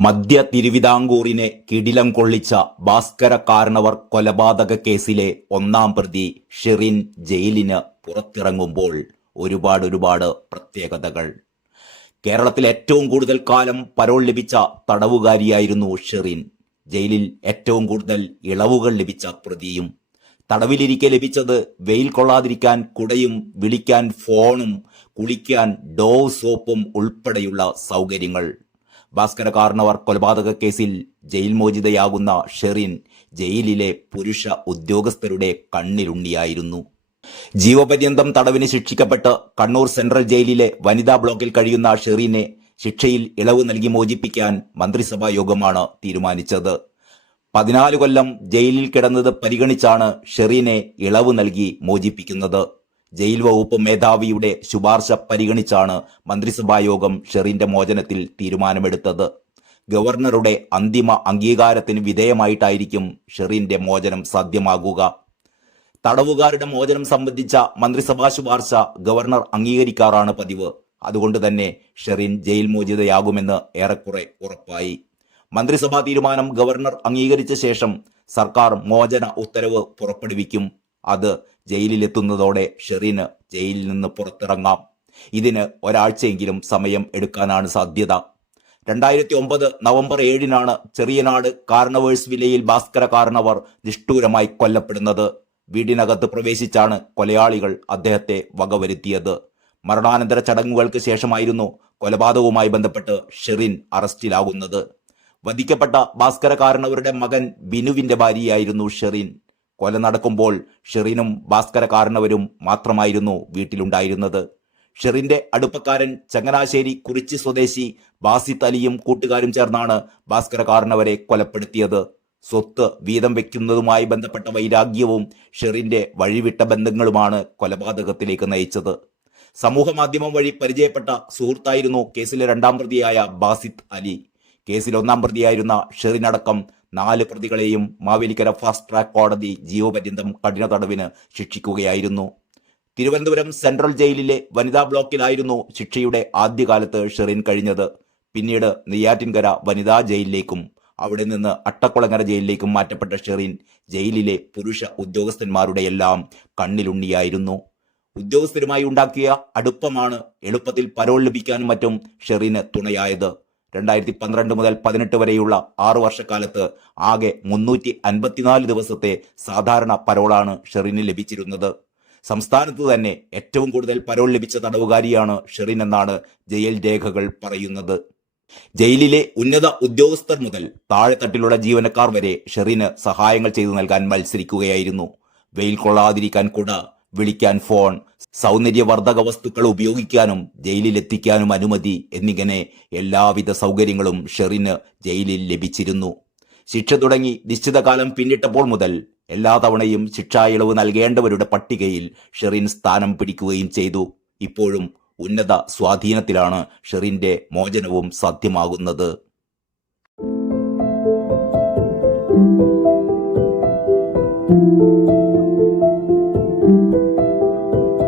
മധ്യ തിരുവിതാംകൂറിനെ കിടിലം കൊള്ളിച്ച ഭാസ്കര കാരണവർ കൊലപാതക കേസിലെ ഒന്നാം പ്രതി ഷെറിൻ ജയിലിന് പുറത്തിറങ്ങുമ്പോൾ ഒരുപാട് പ്രത്യേകതകൾ. കേരളത്തിൽ ഏറ്റവും കൂടുതൽ കാലം പരോൾ ലഭിച്ച തടവുകാരിയായിരുന്നു ഷെറിൻ. ജയിലിൽ ഏറ്റവും കൂടുതൽ ഇളവുകൾ ലഭിച്ച പ്രതിയും. തടവിലിരിക്കെ ലഭിച്ചത് വെയിൽ കൊള്ളാതിരിക്കാൻ കുടയും, വിളിക്കാൻ ഫോണും, കുളിക്കാൻ ഡോവ് സോപ്പും ഉൾപ്പെടെയുള്ള സൗകര്യങ്ങൾ. ഭാസ്കര കാരണവർ കൊലപാതക കേസിൽ ജയിൽ മോചിതയാകുന്ന ഷെറിൻ ജയിലിലെ പുരുഷ ഉദ്യോഗസ്ഥരുടെ കണ്ണിലുണ്ണിയായിരുന്നു. ജീവപര്യന്തം തടവിന് ശിക്ഷിക്കപ്പെട്ട് കണ്ണൂർ സെൻട്രൽ ജയിലിലെ വനിതാ ബ്ലോക്കിൽ കഴിയുന്ന ഷെറിനെ ശിക്ഷയിൽ ഇളവ് നൽകി മോചിപ്പിക്കാൻ മന്ത്രിസഭാ യോഗമാണ് തീരുമാനിച്ചത്. 14 കൊല്ലം ജയിലിൽ കിടന്നത് പരിഗണിച്ചാണ് ഷെറിനെ ഇളവ് നൽകി മോചിപ്പിക്കുന്നത്. ജയിൽ വകുപ്പ് മേധാവിയുടെ ശുപാർശ പരിഗണിച്ചാണ് മന്ത്രിസഭായോഗം ഷെറിന്റെ മോചനത്തിൽ തീരുമാനമെടുത്തത്. ഗവർണറുടെ അന്തിമ അംഗീകാരത്തിന് വിധേയമായിട്ടായിരിക്കും ഷെറിന്റെ മോചനം സാധ്യമാകുക. തടവുകാരുടെ മോചനം സംബന്ധിച്ച മന്ത്രിസഭാ ശുപാർശ ഗവർണർ അംഗീകരിക്കാറാണ് പതിവ്. അതുകൊണ്ട് തന്നെ ഷെറിൻ ജയിൽ മോചിതയാകുമെന്ന് ഏറെക്കുറെ ഉറപ്പായി. മന്ത്രിസഭാ തീരുമാനം ഗവർണർ അംഗീകരിച്ച ശേഷം സർക്കാർ മോചന ഉത്തരവ് പുറപ്പെടുവിക്കും. അത് ജയിലിലെത്തുന്നതോടെ ഷെറിന് ജയിലിൽ നിന്ന് പുറത്തിറങ്ങാം. ഇതിന് ഒരാഴ്ചയെങ്കിലും സമയം എടുക്കാനാണ് സാധ്യത. 2009 നവംബർ 7-നാണ് ചെറിയനാട് കാരണവേഴ്സ് വില്ലയിൽ ഭാസ്കര കാരണവർ നിഷ്ഠൂരമായി കൊല്ലപ്പെടുന്നത്. വീടിനകത്ത് പ്രവേശിച്ചാണ് കൊലയാളികൾ അദ്ദേഹത്തെ വകവരുത്തിയത്. മരണാനന്തര ചടങ്ങുകൾക്ക് ശേഷമായിരുന്നു കൊലപാതകവുമായി ബന്ധപ്പെട്ട് ഷെറിൻ അറസ്റ്റിലാകുന്നത്. വധിക്കപ്പെട്ട ഭാസ്കര കാരണവരുടെ മകൻ ബിനുവിന്റെ ഭാര്യയായിരുന്നു ഷെറിൻ. കൊല നടക്കുമ്പോൾ ഷെറിനും ഭാസ്കര കാരണവരും മാത്രമായിരുന്നു വീട്ടിലുണ്ടായിരുന്നത്. ഷെറിന്റെ അടുപ്പക്കാരൻ ചങ്ങനാശ്ശേരി കുറിച്ചി സ്വദേശി ബാസിത്ത് അലിയും കൂട്ടുകാരും ചേർന്നാണ് ഭാസ്കര കാരണവരെ കൊലപ്പെടുത്തിയത്. സ്വത്ത് വീതം വെക്കുന്നതുമായി ബന്ധപ്പെട്ട വൈരാഗ്യവും ഷെറിന്റെ വഴിവിട്ട ബന്ധങ്ങളുമാണ് കൊലപാതകത്തിലേക്ക് നയിച്ചത്. സമൂഹ മാധ്യമം വഴി പരിചയപ്പെട്ട സുഹൃത്തായിരുന്നു കേസിലെ 2ാം പ്രതിയായ ബാസിത്ത് അലി. കേസിൽ 1ാം പ്രതിയായിരുന്ന ഷെറിൻ അടക്കം 4 പ്രതികളെയും മാവേലിക്കര ഫാസ്റ്റ് ട്രാക്ക് കോടതി ജീവപര്യന്തം കഠിന തടവിന് ശിക്ഷിക്കുകയായിരുന്നു. തിരുവനന്തപുരം സെൻട്രൽ ജയിലിലെ വനിതാ ബ്ലോക്കിലായിരുന്നു ശിക്ഷയുടെ ആദ്യകാലത്ത് ഷെറിൻ കഴിഞ്ഞത്. പിന്നീട് നെയ്യാറ്റിൻകര വനിതാ ജയിലിലേക്കും അവിടെ നിന്ന് അട്ടക്കുളങ്ങര ജയിലിലേക്കും മാറ്റപ്പെട്ട ഷെറിൻ ജയിലിലെ പുരുഷ ഉദ്യോഗസ്ഥന്മാരുടെയെല്ലാം കണ്ണിലുണ്ണിയായിരുന്നു. ഉദ്യോഗസ്ഥരുമായി ഉണ്ടാക്കിയ അടുപ്പമാണ് എളുപ്പത്തിൽ പരോൾ ലഭിക്കാനും മറ്റും ഷെറിന് തുണയായത്. 2012 മുതൽ 18 വരെയുള്ള 6 വർഷക്കാലത്ത് ആകെ 354 ദിവസത്തെ സാധാരണ പരോളാണ് ഷെറിന് ലഭിച്ചിരുന്നത്. സംസ്ഥാനത്ത് തന്നെ ഏറ്റവും കൂടുതൽ പരോൾ ലഭിച്ച തടവുകാരിയാണ് ഷെറിൻ എന്നാണ് ജയിൽ രേഖകൾ പറയുന്നത്. ജയിലിലെ ഉന്നത ഉദ്യോഗസ്ഥർ മുതൽ താഴെത്തട്ടിലുള്ള ജീവനക്കാർ വരെ ഷെറിന് സഹായങ്ങൾ ചെയ്തു നൽകാൻ മത്സരിക്കുകയായിരുന്നു. വെയിൽ കൊള്ളാതിരിക്കാൻ കുട, വിളിക്കാൻ ഫോൺ, സൗന്ദര്യവർദ്ധക വസ്തുക്കൾ ഉപയോഗിക്കാനും ജയിലിലെത്തിക്കാനും അനുമതി എന്നിങ്ങനെ എല്ലാവിധ സൗകര്യങ്ങളും ഷെറിന് ജയിലിൽ ലഭിച്ചിരുന്നു. ശിക്ഷ തുടങ്ങി നിശ്ചിത കാലം പിന്നിട്ടപ്പോൾ മുതൽ എല്ലാ തവണയും ശിക്ഷാ ഇളവ് നൽകേണ്ടവരുടെ പട്ടികയിൽ ഷെറിൻ സ്ഥാനം പിടിക്കുകയും ചെയ്തു. ഇപ്പോഴും ഉന്നത സ്വാധീനത്തിലാണ് ഷെറിന്റെ മോചനവും സാധ്യമാകുന്നത്.